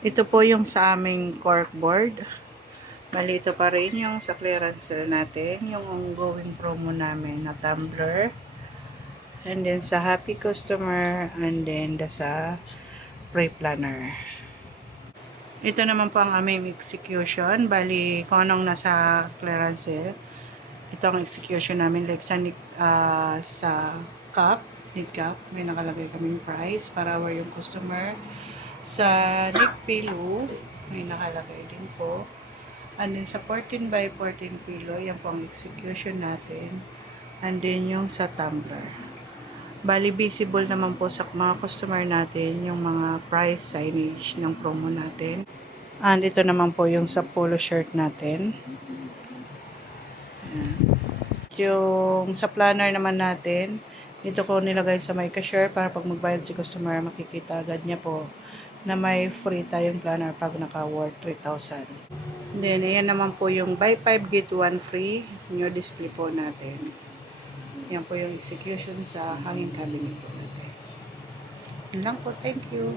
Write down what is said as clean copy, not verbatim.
Ito po yung sa aming corkboard. Bali, ito pa rin yung sa clearance sale natin, yung ongoing promo namin na tumbler. And then sa happy customer, and then sa pre-planner. Ito naman po ang aming execution. Bali, kung anong nasa clearance sale, ito ang execution namin. Like sa cup, knit cup, may nakalagay kaming price para aware yung customer. Sa knit pillow, may nakalagay din po. And then sa 14 by 14 pillow, yan po ang execution natin. And then yung sa tumbler. Bali, visible naman po sa mga customer natin yung mga price signage ng promo natin. And ito naman po yung sa polo shirt natin. Yung sa planner naman natin, dito ko nilagay sa may cashier para pag magbayad si customer, makikita agad niya po na may free tayong planner pag naka-worth 3,000. Then, ayan naman po yung buy 5 get 1 free new display po natin. Yan po yung execution sa hanging cabinet po natin. Yun lang po. Thank you.